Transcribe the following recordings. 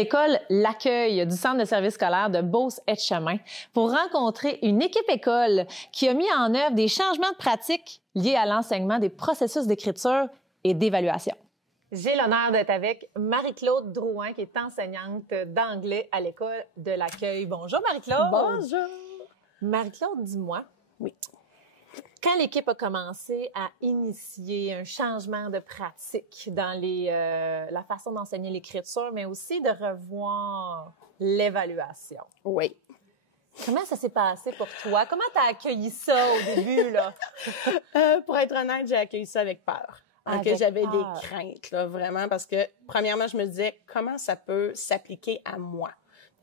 l'école L'Accueil du Centre de services scolaires de Beauce-Etchemin pour rencontrer une équipe école qui a mis en œuvre des changements de pratique liés à l'enseignement des processus d'écriture et d'évaluation. J'ai l'honneur d'être avec Marie-Claude Drouin, qui est enseignante d'anglais à l'école de L'Accueil. Bonjour Marie-Claude! Bonjour! Marie-Claude, dis-moi. Oui. Quand l'équipe a commencé à initier un changement de pratique dans la façon d'enseigner l'écriture, mais aussi de revoir l'évaluation. Oui. Comment ça s'est passé pour toi? Comment tu as accueilli ça au début, là? Pour être honnête, j'ai accueilli ça avec peur. Que j'avais des craintes, là, vraiment, parce que, premièrement, je me disais, comment ça peut s'appliquer à moi?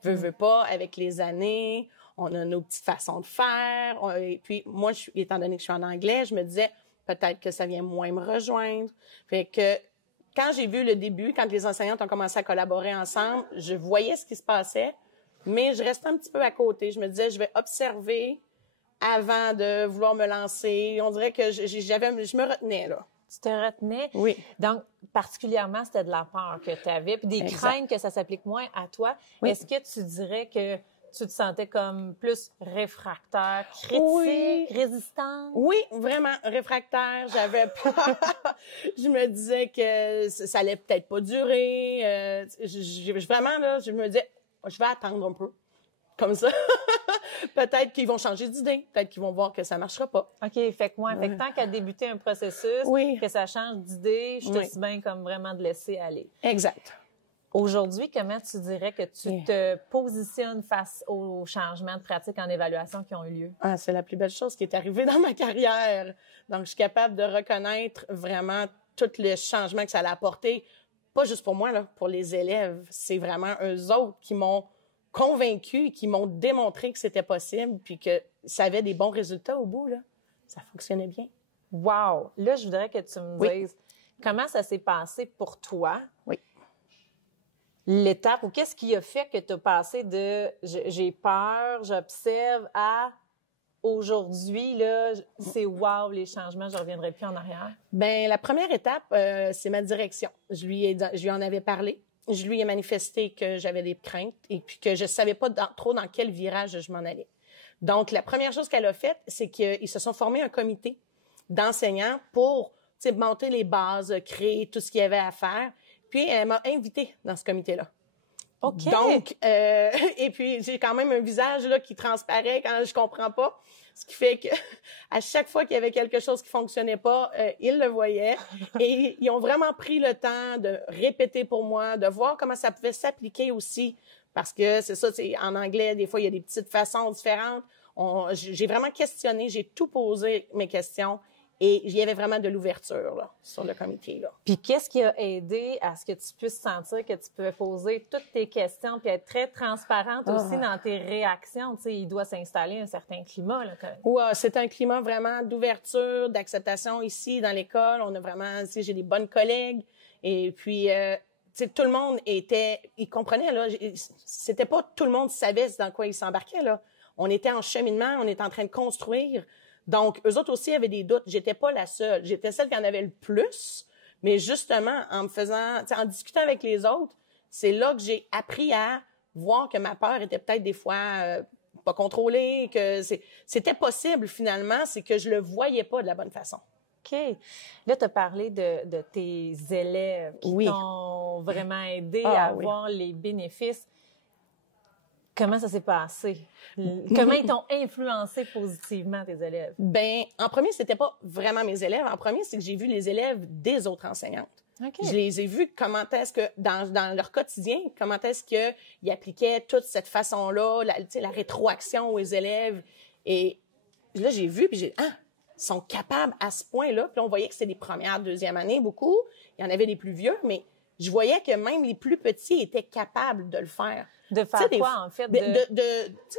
Veux pas, avec les années, on a nos petites façons de faire. Et puis, moi, étant donné que je suis en anglais, je me disais, peut-être que ça vient moins me rejoindre. Fait que, quand j'ai vu le début, quand les enseignantes ont commencé à collaborer ensemble, je voyais ce qui se passait, mais je restais un petit peu à côté. Je me disais, je vais observer avant de vouloir me lancer. On dirait que je me retenais, là. Tu te retenais? Oui. Donc, particulièrement, c'était de la peur que tu avais, puis des craintes que ça s'applique moins à toi. Oui. Est-ce que tu dirais que tu te sentais comme plus réfractaire, critique, résistante? Oui, vraiment, réfractaire. J'avais peur. Je me disais que ça allait peut-être pas durer. Vraiment, là, je me disais, je vais attendre un peu. Comme ça. Peut-être qu'ils vont changer d'idée. Peut-être qu'ils vont voir que ça marchera pas. OK. Fait que tant qu'à débuter un processus, que ça change d'idée, je te dis bien comme vraiment de laisser aller. Exact. Aujourd'hui, comment tu dirais que tu te positionnes face aux changements de pratique en évaluation qui ont eu lieu? Ah, c'est la plus belle chose qui est arrivée dans ma carrière. Donc, je suis capable de reconnaître vraiment tous les changements que ça a apporté. Pas juste pour moi, là, pour les élèves. C'est vraiment eux autres qui m'ont convaincus, qui m'ont démontré que c'était possible, puis que ça avait des bons résultats au bout, là. Ça fonctionnait bien. Wow! Là, je voudrais que tu me dises comment ça s'est passé pour toi. Oui. L'étape, ou qu'est-ce qui a fait que tu as passé de j'ai peur, j'observe à aujourd'hui, là, c'est wow, les changements, je reviendrai plus en arrière? Ben, la première étape, c'est ma direction. Je lui en avais parlé. Je lui ai manifesté que j'avais des craintes et puis que je savais pas trop dans quel virage je m'en allais. Donc, la première chose qu'elle a faite, c'est qu'ils se sont formés un comité d'enseignants pour, monter les bases, créer tout ce qu'il y avait à faire. Puis, elle m'a invitée dans ce comité-là. OK. Donc, et puis, j'ai quand même un visage, là, qui transparaît quand je comprends pas. Ce qui fait que, à chaque fois qu'il y avait quelque chose qui fonctionnait pas, ils le voyaient. Et ils ont vraiment pris le temps de répéter pour moi, de voir comment ça pouvait s'appliquer aussi. Parce que c'est ça, en anglais, des fois, il y a des petites façons différentes. J'ai vraiment questionné, j'ai tout posé mes questions. Et il y avait vraiment de l'ouverture là, sur le comité. Là. Puis qu'est-ce qui a aidé à ce que tu puisses sentir que tu pouvais poser toutes tes questions puis être très transparente aussi dans tes réactions? Tu sais, il doit s'installer un certain climat. Là, ouais, c'est un climat vraiment d'ouverture, d'acceptation ici dans l'école. On a vraiment, j'ai des bonnes collègues. Et puis, tout le monde il comprenait, là. C'était pas tout le monde savait dans quoi il s'embarquait, là. On était en cheminement, on était en train de construire. Donc, eux autres aussi avaient des doutes. J'étais pas la seule. J'étais celle qui en avait le plus. Mais justement, en discutant avec les autres, c'est là que j'ai appris à voir que ma peur était peut-être des fois pas contrôlée, que c'était possible finalement, c'est que je le voyais pas de la bonne façon. OK. Là, tu as parlé de tes élèves qui t'ont vraiment aidé à voir les bénéfices. Comment ça s'est passé? Comment ils t'ont influencé positivement, tes élèves? Ben, en premier, c'était pas vraiment mes élèves. En premier, c'est que j'ai vu les élèves des autres enseignantes. Okay. Je les ai vus comment est-ce que, dans leur quotidien, comment est-ce qu'ils appliquaient toute cette façon-là, la rétroaction aux élèves. Et là, j'ai vu, puis ils sont capables à ce point-là. Puis là, on voyait que c'était des premières, deuxième année, beaucoup. Il y en avait des plus vieux, mais je voyais que même les plus petits étaient capables de le faire. De faire quoi, en fait?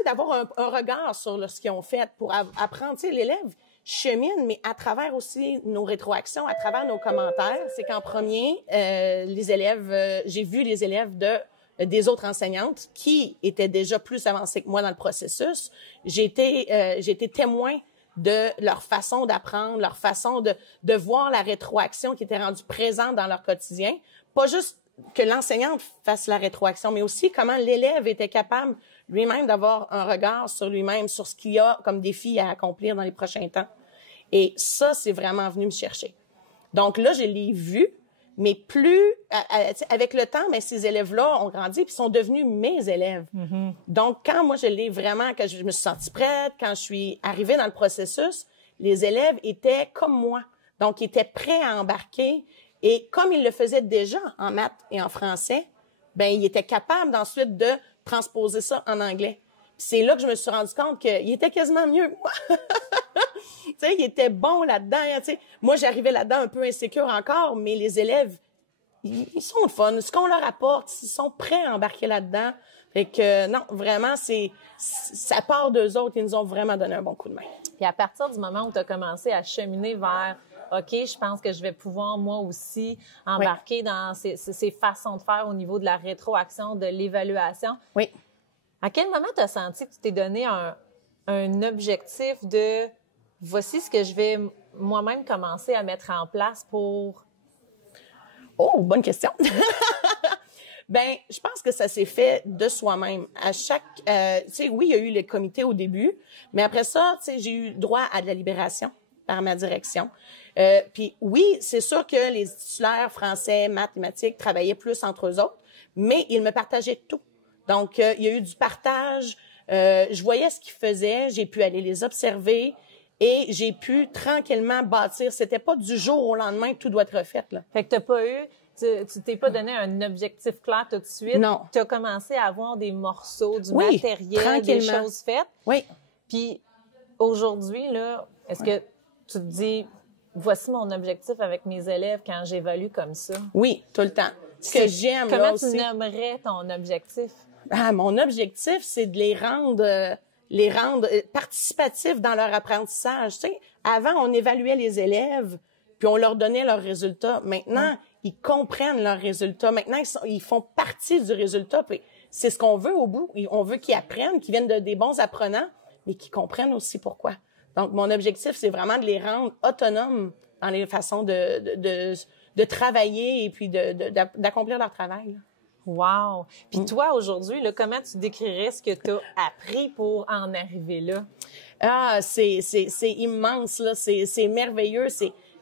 D'avoir un regard sur ce qu'ils ont fait pour apprendre. Tu sais, l'élève chemine, mais à travers aussi nos rétroactions, à travers nos commentaires. C'est qu'en premier, les élèves, j'ai vu les élèves des autres enseignantes qui étaient déjà plus avancées que moi dans le processus. J'ai été témoin de leur façon d'apprendre, leur façon de voir la rétroaction qui était rendue présente dans leur quotidien. Pas juste que l'enseignante fasse la rétroaction, mais aussi comment l'élève était capable lui-même d'avoir un regard sur lui-même, sur ce qu'il y a comme défi à accomplir dans les prochains temps. Et ça, c'est vraiment venu me chercher. Donc là, je l'ai vu, mais plus, avec le temps, mais ces élèves-là ont grandi puis sont devenus mes élèves. Mm-hmm. Donc, quand moi, je l'ai vraiment, quand je me suis sentie prête, quand je suis arrivée dans le processus, les élèves étaient comme moi. Donc, ils étaient prêts à embarquer. Et comme ils le faisaient déjà en maths et en français, ben ils étaient capables ensuite de transposer ça en anglais. Puis c'est là que je me suis rendu compte qu'il était quasiment mieux que moi. Tu sais, il était bon là-dedans. Tu sais, moi, j'arrivais là-dedans un peu insécure encore, mais les élèves, ils sont le fun. Ce qu'on leur apporte, ils sont prêts à embarquer là-dedans. Fait que non, vraiment, ça part d'eux autres. Ils nous ont vraiment donné un bon coup de main. Puis à partir du moment où tu as commencé à cheminer vers OK, je pense que je vais pouvoir, moi aussi, embarquer dans ces façons de faire au niveau de la rétroaction, de l'évaluation. Oui. À quel moment tu as senti que tu t'es donné un objectif de voici ce que je vais moi-même commencer à mettre en place pour... Oh, bonne question. Ben, je pense que ça s'est fait de soi-même. À chaque, tu sais, oui, il y a eu le comité au début, mais après ça, tu sais, j'ai eu droit à de la libération par ma direction. Puis oui, c'est sûr que les titulaires français, mathématiques travaillaient plus entre eux autres, mais ils me partageaient tout. Donc, il y a eu du partage. Je voyais ce qu'ils faisaient, j'ai pu aller les observer et j'ai pu tranquillement bâtir. C'était pas du jour au lendemain que tout doit être refait, là. Fait que t'as pas eu... Tu t'es pas donné un objectif clair tout de suite. Non. Tu as commencé à avoir des morceaux, du matériel, des choses faites. Oui. Puis aujourd'hui, là, est-ce que tu te dis, voici mon objectif avec mes élèves quand j'évalue comme ça? Oui, tout le temps. Ce que j'aime, comment là tu aussi... nommerais ton objectif? Ah, mon objectif, c'est de les rendre participatifs dans leur apprentissage. Tu sais, avant, on évaluait les élèves, puis on leur donnait leurs résultats. Maintenant, ils comprennent leurs résultats. Maintenant, ils font partie du résultat. Puis c'est ce qu'on veut au bout. On veut qu'ils apprennent, qu'ils viennent des bons apprenants, mais qu'ils comprennent aussi pourquoi. Donc, mon objectif, c'est vraiment de les rendre autonomes dans les façons de travailler et puis d'accomplir leur travail. Wow! Puis toi, aujourd'hui, là, comment tu décrirais ce que tu as appris pour en arriver là? Ah, c'est immense, là. C'est merveilleux.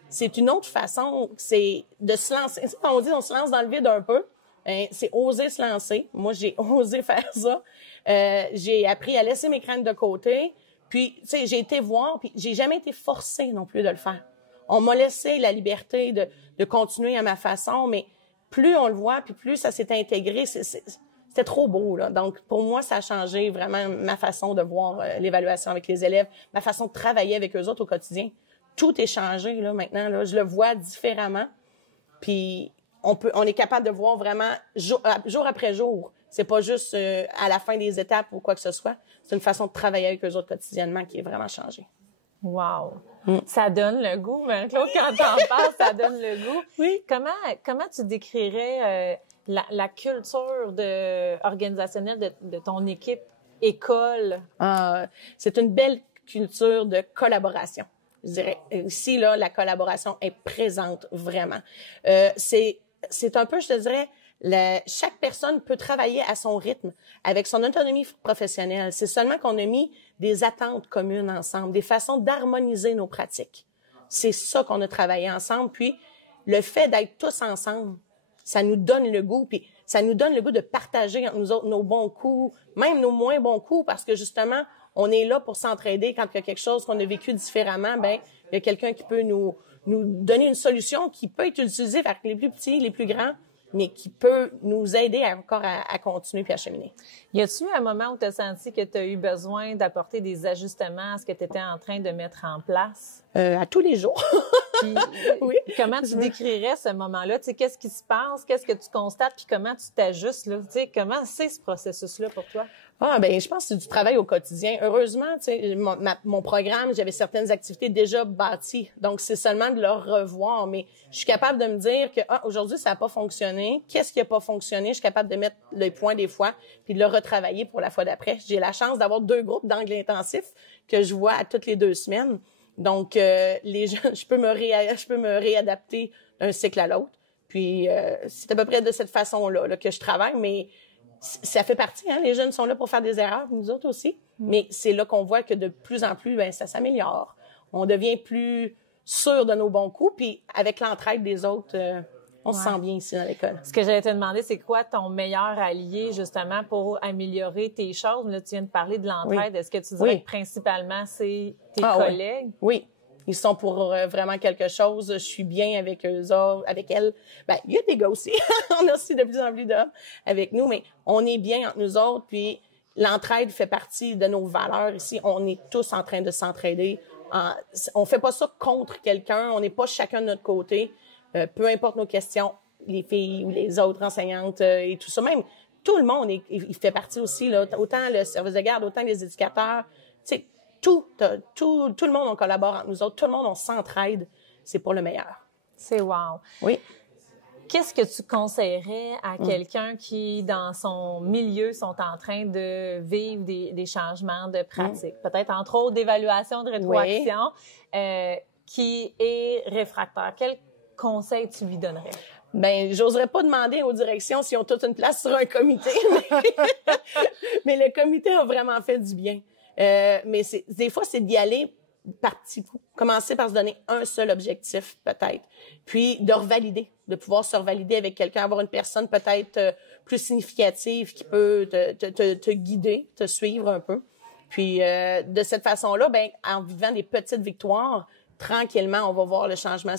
C'est une autre façon, c'est de se lancer. Quand on dit on se lance dans le vide un peu, hein, c'est oser se lancer. Moi, j'ai osé faire ça. J'ai appris à laisser mes craintes de côté. Puis, tu sais, j'ai été voir, puis j'ai jamais été forcée non plus de le faire. On m'a laissé la liberté de continuer à ma façon, mais plus on le voit, puis plus ça s'est intégré, c'était trop beau, là. Donc, pour moi, ça a changé vraiment ma façon de voir l'évaluation avec les élèves, ma façon de travailler avec eux autres au quotidien. Tout est changé, là, maintenant, là. Je le vois différemment. Puis, on est capable de voir vraiment jour après jour. C'est pas juste à la fin des étapes ou quoi que ce soit. C'est une façon de travailler avec eux autres quotidiennement qui est vraiment changée. Wow! Ça donne le goût, Marie-Claude, quand t'en parles, ça donne le goût. Oui. Comment tu décrirais la culture organisationnelle de ton équipe école? C'est une belle culture de collaboration. Je dirais, ici, là, la collaboration est présente vraiment. C'est un peu, je te dirais, chaque personne peut travailler à son rythme, avec son autonomie professionnelle. C'est seulement qu'on a mis des attentes communes ensemble, des façons d'harmoniser nos pratiques. C'est ça qu'on a travaillé ensemble. Puis, le fait d'être tous ensemble, ça nous donne le goût. Puis, ça nous donne le goût de partager entre nous autres nos bons coups, même nos moins bons coups, parce que justement, on est là pour s'entraider quand il y a quelque chose qu'on a vécu différemment. Ben, il y a quelqu'un qui peut nous donner une solution qui peut être utilisée par les plus petits, les plus grands, mais qui peut nous aider à continuer puis à cheminer. Y a-tu eu un moment où tu as senti que tu as eu besoin d'apporter des ajustements à ce que tu étais en train de mettre en place? À tous les jours. Puis, oui. Comment tu décrirais ce moment-là? Tu sais, qu'est-ce qui se passe? Qu'est-ce que tu constates? Puis comment tu t'ajustes, là? Tu sais, comment c'est ce processus-là pour toi? Ben, je pense que c'est du travail au quotidien. Heureusement, tu sais, mon programme, j'avais certaines activités déjà bâties. Donc, c'est seulement de le revoir. Mais je suis capable de me dire que, aujourd'hui, ça n'a pas fonctionné. Qu'est-ce qui n'a pas fonctionné? Je suis capable de mettre les points des fois puis de le retravailler pour la fois d'après. J'ai la chance d'avoir 2 groupes d'anglais intensif que je vois à toutes les 2 semaines. Donc, les gens, je peux me réadapter d'un cycle à l'autre. Puis c'est à peu près de cette façon-là là, que je travaille, mais ça fait partie, hein, les jeunes sont là pour faire des erreurs, nous autres aussi, mais c'est là qu'on voit que de plus en plus, ben, ça s'améliore. On devient plus sûr de nos bons coups, puis avec l'entraide des autres, on se sent bien ici dans l'école. Ce que j'allais te demander, c'est quoi ton meilleur allié, justement, pour améliorer tes choses? Là, tu viens de parler de l'entraide. Est-ce que tu dirais que principalement, c'est tes collègues? Oui. Ils sont pour vraiment quelque chose. Je suis bien avec eux autres, avec elles. Ben, il y a des gars aussi. On a aussi de plus en plus d'hommes avec nous, mais on est bien entre nous autres. Puis l'entraide fait partie de nos valeurs ici. On est tous en train de s'entraider. On fait pas ça contre quelqu'un. On n'est pas chacun de notre côté. Peu importe nos questions, les filles ou les autres enseignantes et tout ça. Même tout le monde, il fait partie aussi, là, autant le service de garde, autant les éducateurs. Tu sais, tout le monde, on collabore entre nous autres. Tout le monde, on s'entraide. C'est pour le meilleur. C'est wow. Oui. Qu'est-ce que tu conseillerais à quelqu'un qui, dans son milieu, sont en train de vivre des changements de pratique? Peut-être, entre autres, d'évaluation, de rétroaction, qui est réfractaire. Quel conseil tu lui donnerais? Ben, j'oserais pas demander aux directions s'ils ont toute une place sur un comité, mais le comité a vraiment fait du bien. Mais des fois, c'est d'y aller par petits coups. Commencer par se donner un seul objectif, peut-être. Puis de revalider, de pouvoir se revalider avec quelqu'un, avoir une personne peut-être plus significative qui peut te guider, te suivre un peu. Puis de cette façon-là, ben, en vivant des petites victoires, tranquillement, on va voir le changement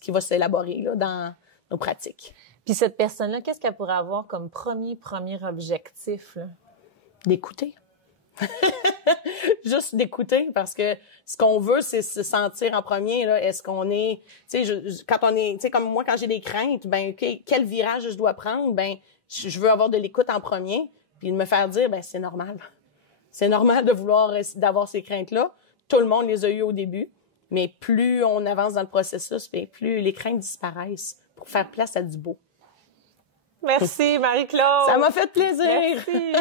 qui va s'élaborer là, dans nos pratiques. Puis cette personne-là, qu'est-ce qu'elle pourrait avoir comme premier objectif? Là? D'écouter. Juste d'écouter, parce que ce qu'on veut, c'est se sentir en premier. Là, est-ce qu'on est... Tu sais, quand on est... Tu sais, comme moi, quand j'ai des craintes, ben quel virage je dois prendre? Ben je veux avoir de l'écoute en premier, puis de me faire dire, ben c'est normal. C'est normal de vouloir... d'avoir ces craintes-là. Tout le monde les a eues au début, mais plus on avance dans le processus, plus les craintes disparaissent pour faire place à du beau. Merci, Marie-Claude. Ça m'a fait plaisir. Merci.